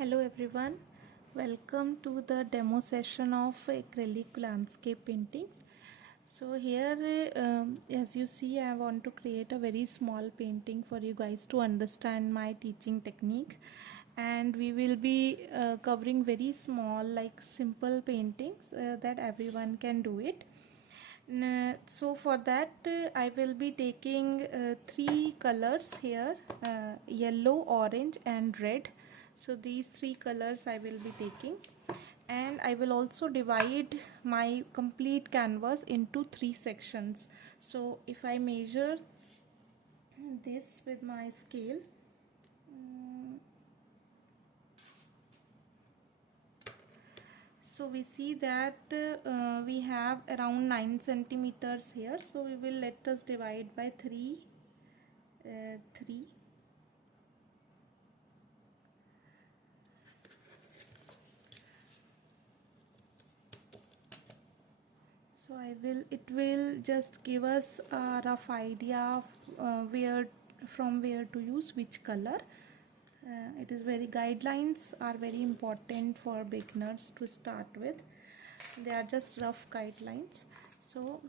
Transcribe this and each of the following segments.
Hello everyone, welcome to the demo session of acrylic landscape paintings. So here as you see, I want to create a very small painting for you guys to understand my teaching technique, and we will be covering very small like simple paintings that everyone can do it. So for that I will be taking three colors here, yellow, orange and red. So these three colors I will be taking, and I will also divide my complete canvas into three sections. So if I measure this with my scale, so we see that we have around 9 centimeters here. So we will let us divide by 3. So it will just give us a rough idea of from where to use which color. It is very guidelines are very important for beginners to start with. They are just rough guidelines. So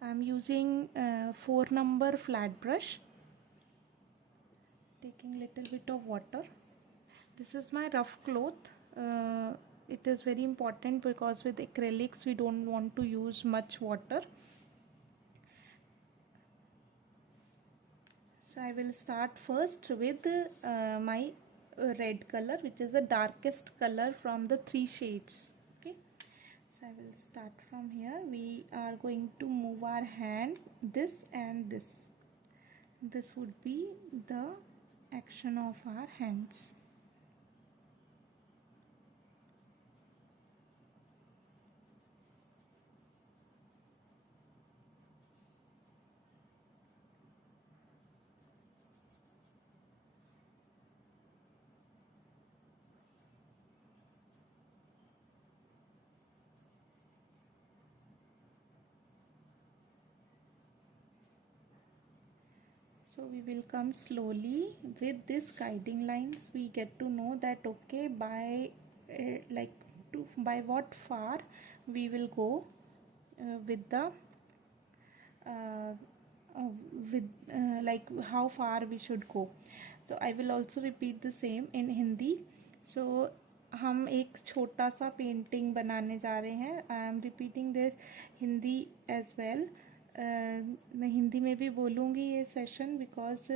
I'm using 4 number flat brush, taking little bit of water. This is my rough cloth. It is very important because with acrylics we don't want to use much water. So I will start first with my red color, which is the darkest color from the 3 shades. Okay, so I will start from here. We are going to move our hand this and this. This would be the action of our hands. So we will come slowly with this guiding lines. We get to know that okay, by by what far we will go with the like how far we should go. So I will also repeat the same in Hindi. So हम एक छोटा सा painting बनाने जा रहे हैं. I am repeating this Hindi as well. मैं हिंदी में भी बोलूँगी ये सेशन, बिकॉज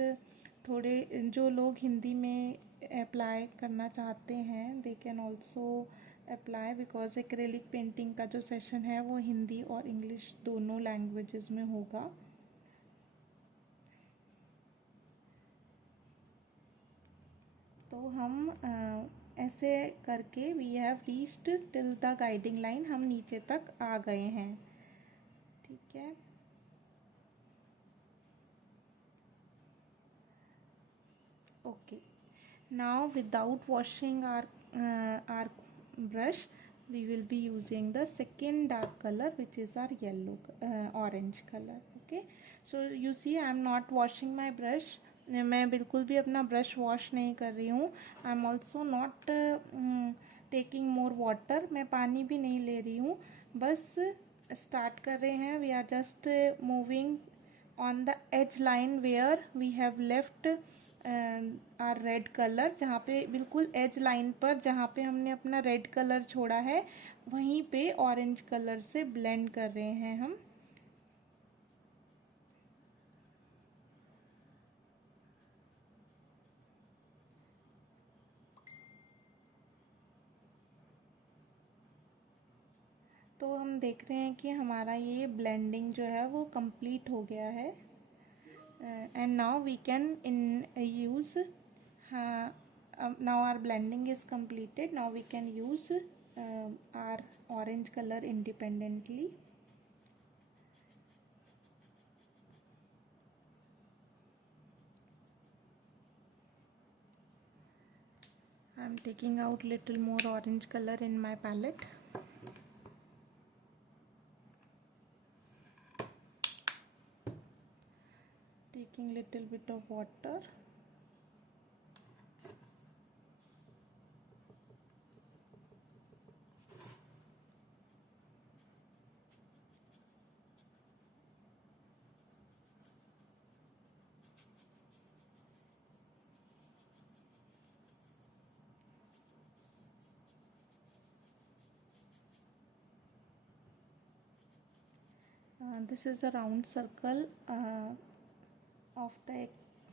थोड़े जो लोग हिंदी में अप्लाई करना चाहते हैं they can also apply, because acrylic painting का जो सेशन है वो हिंदी और इंग्लिश दोनों लैंग्वेजेस में होगा. तो हम ऐसे करके we have reached till the guiding line. हम नीचे तक आ गए हैं. ठीक है. Okay, now without washing our brush, we will be using the second dark color, which is our yellow orange color. Okay, so you see I am not washing my brush. मैं बिल्कुल भी अपना ब्रश वॉश नहीं कर रही हूँ. I am also not taking more water. मैं पानी भी नहीं ले रही हूँ. बस स्टार्ट कर रहे हैं. We are just moving on the edge line where we have left our red color. जहाँ पे बिल्कुल edge line पर जहाँ पे हमने अपना red color छोड़ा है वहीं पे orange color से blend कर रहे हैं हम. तो हम देख रहे हैं कि हमारा ये ब्लेंडिंग जो है वो कंप्लीट हो गया है. And now we can use, now our blending is completed. Now we can use our orange color independently. I am taking out little more orange color in my palette. Taking little bit of water. This is a round circle of the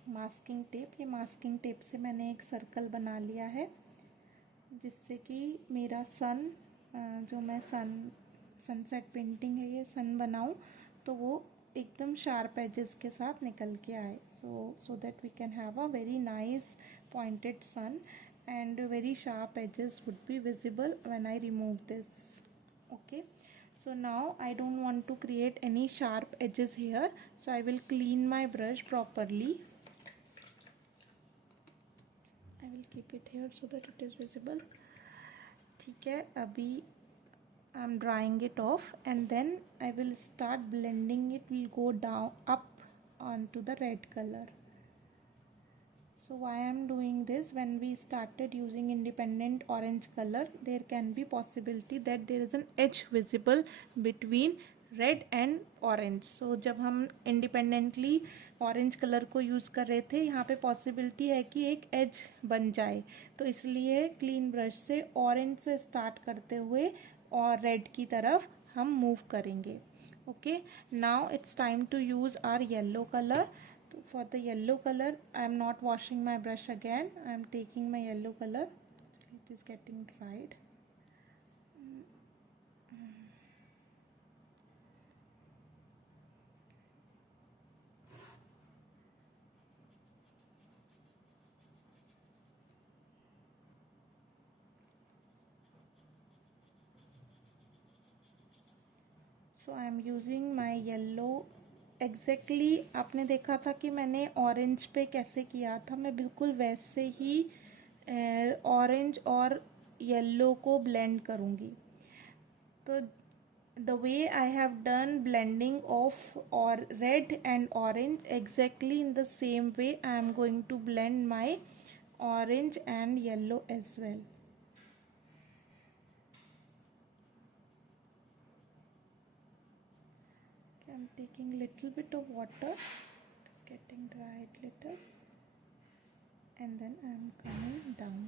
masking tape. ये masking tape से मैंने एक circle बना लिया है जिससे कि मेरा सन, जो मैं सनसेट पेंटिंग है ये सन बनाऊँ तो वो एकदम शार्प एजेस के साथ निकल के आए. So that we can have a very nice pointed sun and very sharp edges would be visible when I remove this. Okay, so now I don't want to create any sharp edges here, so I will clean my brush properly. I will keep it here so that it is visible. ठीक है, अभी I am drying it off and then I will start blending it. Will go down up onto the red color. So why I am doing this, when we started using independent orange color, there can be possibility that there is an edge visible between red and orange. So जब हम independently orange color को use कर रहे थे, यहाँ पे possibility है कि एक edge बन जाए, तो इसलिए clean brush से orange से start करते हुए और red की तरफ हम move करेंगे. Okay, now it's time to use our yellow color. For the yellow color, I am not washing my brush again. I am taking my yellow color. It is getting dried. So I am using my yellow. Exactly आपने देखा था कि मैंने orange पे कैसे किया था, मैं बिल्कुल वैसे ही ऑरेंज और येलो को ब्लेंड करूँगी. तो the way I have done blending of or red and orange, exactly in the same way I am going to blend my orange and yellow as well. I am taking little bit of water, it is getting dried little, and then I am coming down.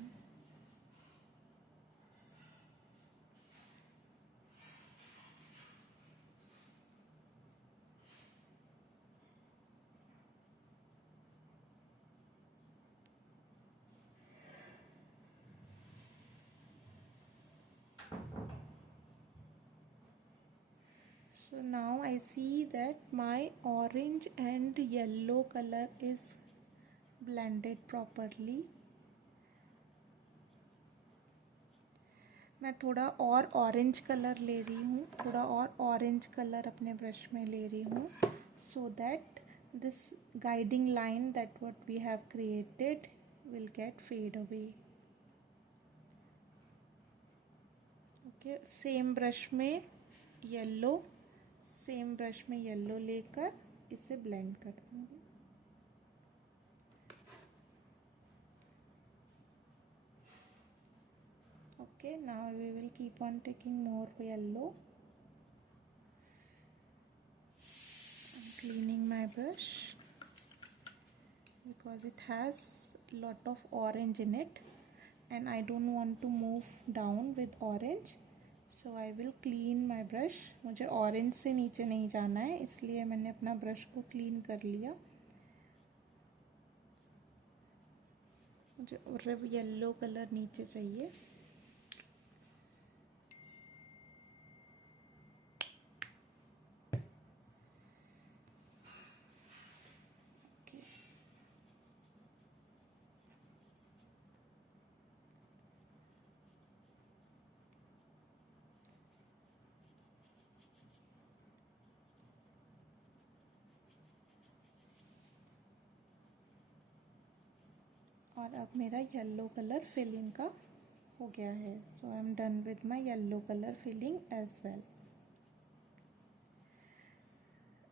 So now I see that my orange and yellow color is blended properly. मैं थोड़ा और orange colour ले रही हूँ, थोड़ा और orange colour अपने brush में ले रही हूँ, so that this guiding line that what we have created will get fade away. Okay, same brush में येलो, सेम ब्रश में येलो लेकर इसे ब्लेंड कर दूँगी. Okay, now we will keep on taking more yellow. I'm cleaning my brush because it has lot of orange in it and I don't want to move down with orange, so I will clean my brush. मुझे orange से नीचे नहीं जाना है, इसलिए मैंने अपना brush को क्लीन कर लिया. मुझे येलो कलर नीचे चाहिए. और अब मेरा येलो कलर फिलिंग का हो गया है. So I am done with my yellow colour filling as well.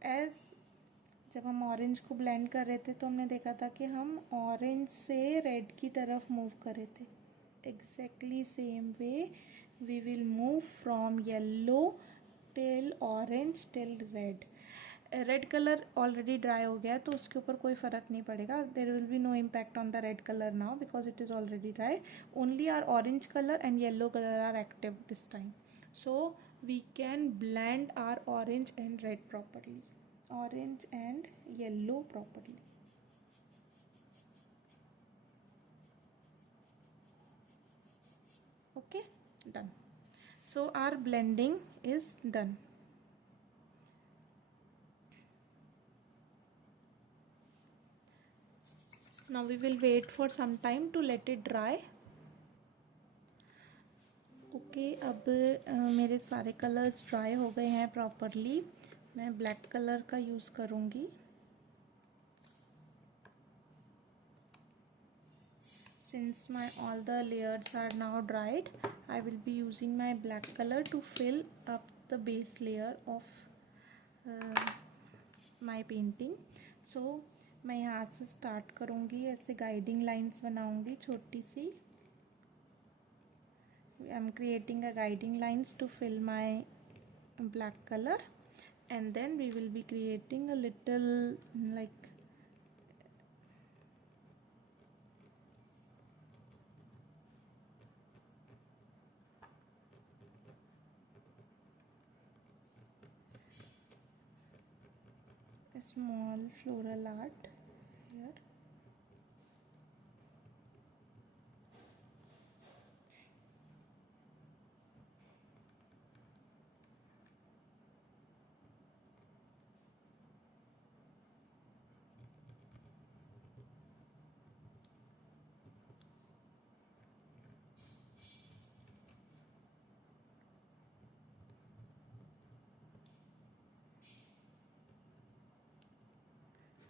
As जब हम ऑरेंज को ब्लेंड कर रहे थे तो हमने देखा था कि हम ऑरेंज से रेड की तरफ मूव कर रहे थे. Exactly same way we will move from yellow till orange till red. Red colour already dry हो गया है तो उसके ऊपर कोई फ़र्क नहीं पड़ेगा. There will be no impact on the red colour now because it is already dry. Only our orange colour and yellow colour are active this time. So we can blend our orange and red properly, orange and yellow properly. Okay, done. So our blending is done. Now we will wait for some time to let it dry. Okay अब मेरे सारे colours dry हो गए हैं properly. मैं black colour का use करूँगी. Since my all the layers are now dried, I will be using my black color to fill up the base layer of my painting. So मैं यहाँ से start करूँगी. ऐसे गाइडिंग लाइंस बनाऊँगी छोटी सी. I am creating a guiding lines to fill my black color, and then we will be creating a little like a small floral art here.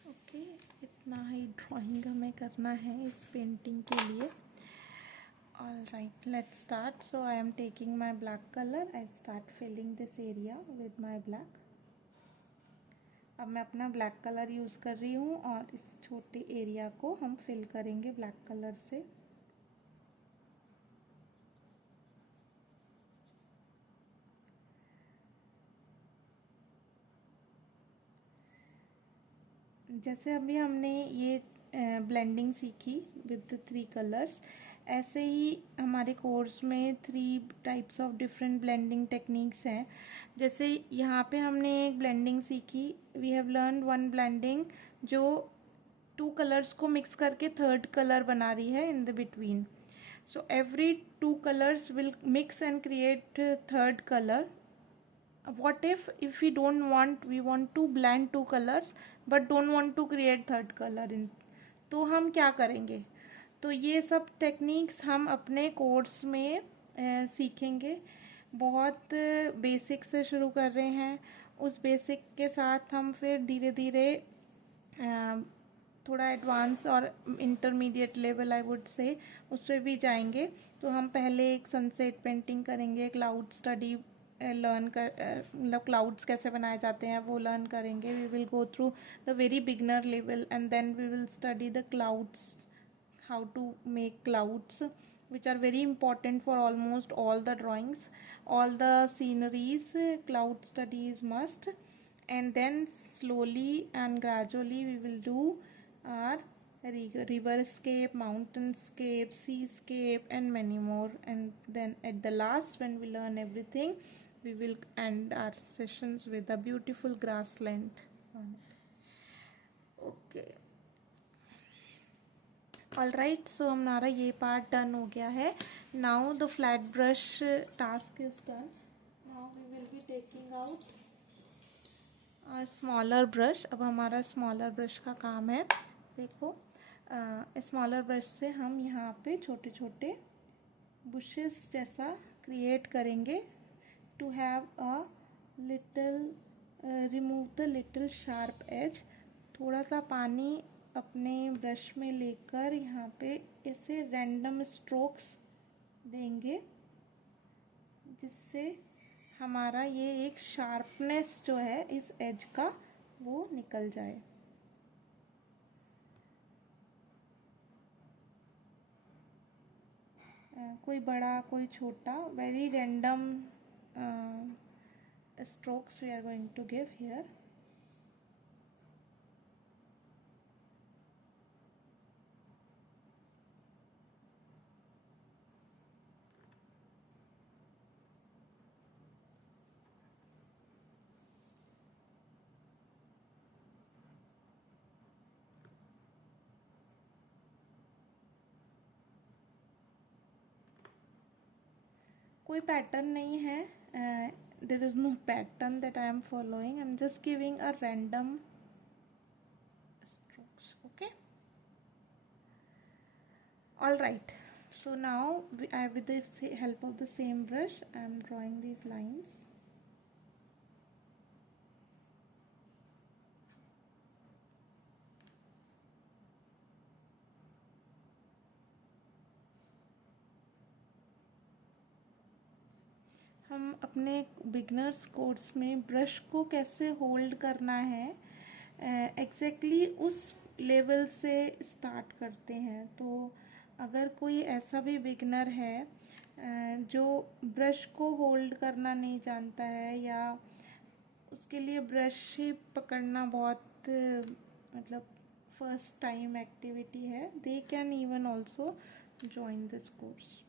Okay इतना ही drawing हमें करना है इस पेंटिंग के लिए. All right, let's start. So I am taking my black colour. I start filling this area with my black. अब मैं अपना ब्लैक कलर यूज़ कर रही हूँ और इस छोटे एरिया को हम फिल करेंगे ब्लैक कलर से. जैसे अभी हमने ये ब्लेंडिंग सीखी विद 3 कलर्स, ऐसे ही हमारे कोर्स में 3 types of different blending techniques हैं. जैसे यहाँ पे हमने एक ब्लेंडिंग सीखी. We have learn one blending जो 2 कलर्स को मिक्स करके थर्ड कलर बना रही है in the between. So every 2 colours will mix and create third colour. What if we don't want, we want to blend 2 colors but don't want to create third color in, तो हम क्या करेंगे? तो ये सब टेक्निक्स हम अपने course में सीखेंगे. बहुत बेसिक से शुरू कर रहे हैं. उस बेसिक के साथ हम फिर धीरे धीरे थोड़ा एडवांस और intermediate level I would say उस पर भी जाएंगे. तो हम पहले एक सनसेट पेंटिंग करेंगे, क्लाउड स्टडी लर्न कर मतलब क्लाउड्स कैसे बनाए जाते हैं वो लर्न करेंगे. We will go through the very beginner level and then we will study the clouds, how to make clouds which are very important for almost all the drawings, all the sceneries. Cloud study is must, and then slowly and gradually we will do our riverscape, mountainscape, seascape and many more. And then at the last, when we learn everything, we will end our sessions with a beautiful grassland on it. Okay. All right, so हमारा ये part done हो गया है. Now the flat brush task is done. Now we will be taking out smaller brush. अब हमारा smaller brush का काम है. देखो स्मॉलर ब्रश से हम यहाँ पे छोटे छोटे बुशेस जैसा क्रिएट करेंगे to have a little remove the little sharp edge. थोड़ा सा पानी अपने ब्रश में लेकर यहाँ पे ऐसे रैंडम स्ट्रोक्स देंगे जिससे हमारा ये एक शार्पनेस जो है इस एज का वो निकल जाए. कोई बड़ा कोई छोटा, very random strokes we are going to give here. कोई पैटर्न नहीं है, there is no pattern that I am following, I am just giving a random strokes. Okay, all right. So now with the help of the same brush I am drawing these lines. हम अपने beginners course में brush को कैसे hold करना है exactly उस level से start करते हैं। तो अगर कोई ऐसा भी बिगनर है जो ब्रश को होल्ड करना नहीं जानता है या उसके लिए ब्रश पकड़ना बहुत मतलब फर्स्ट टाइम एक्टिविटी है, they can even also join this course.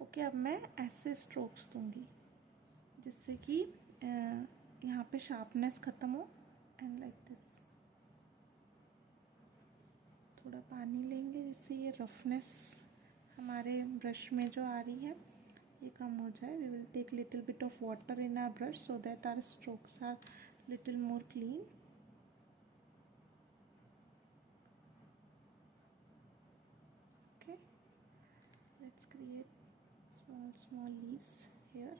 Okay, अब मैं ऐसे स्ट्रोक्स दूंगी जिससे कि यहाँ पे शार्पनेस ख़त्म हो, एंड लाइक दिस। थोड़ा पानी लेंगे जिससे ये रफनेस हमारे ब्रश में जो आ रही है ये कम हो जाए। We will take little bit of water in our brush so that our strokes are little more clean. Okay, let's create small leaves here.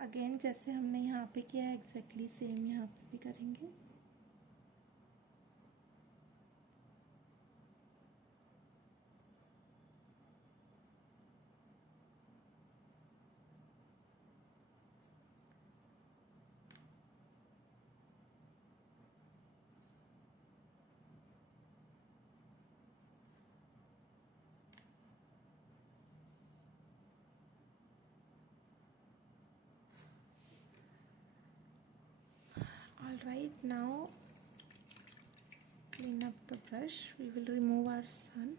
Again जैसे हमने यहाँ पे किया है एग्जैक्टली सेम यहाँ पे भी करेंगे। All right, now clean up the brush. We will remove our sun.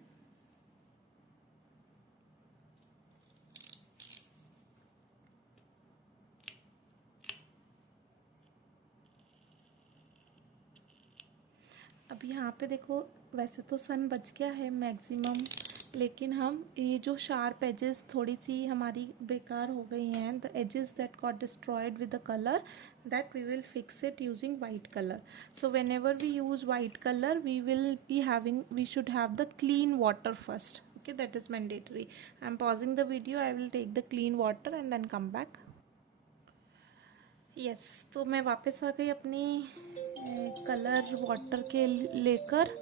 अब यहाँ पे देखो, वैसे तो सन बच गया है मैक्सिमम, लेकिन हम ये जो शार्प एजेस थोड़ी सी हमारी बेकार हो गई हैं, the edges that got destroyed with the colour, that we will fix it using white color. So whenever we use white color, we should have the clean water first. Okay, that is mandatory. I'm pausing the video. I will take the clean water and then come back. Yes, तो मैं वापस आ गई अपनी colour water के लेकर।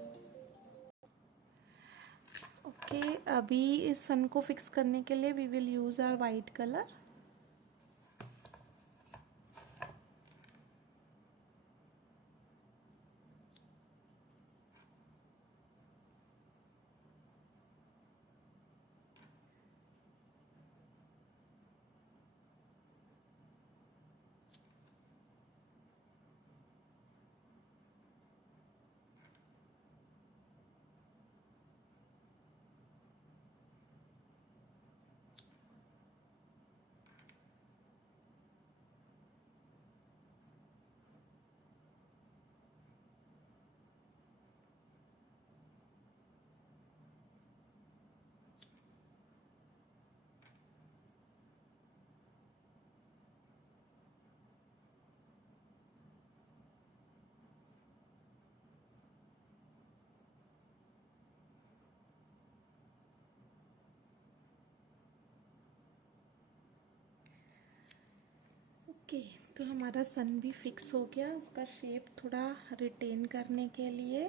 Okay, अभी इस सन को फिक्स करने के लिए we will use our white colour. Okay, तो हमारा सन भी फिक्स हो गया। उसका शेप थोड़ा रिटेन करने के लिए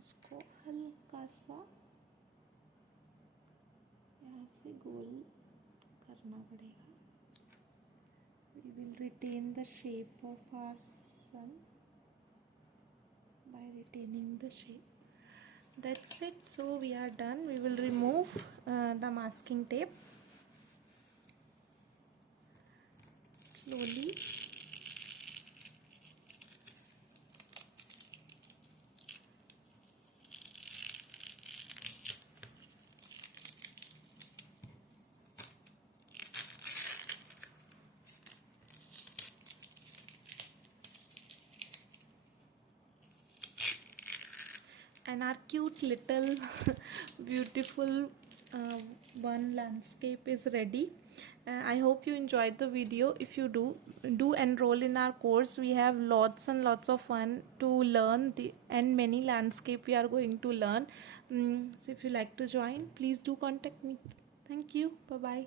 उसको हल्का सा यहाँ से गोल करना पड़ेगा। We will retain the shape of our sun by retaining the shape. That's it. So we are done. We will remove the masking tape slowly. And our cute little beautiful one landscape is ready. I hope you enjoyed the video. If you do enroll in our course. We have lots and lots of fun to learn and many landscape we are going to learn. So if you like to join, please do contact me. Thank you. Bye bye.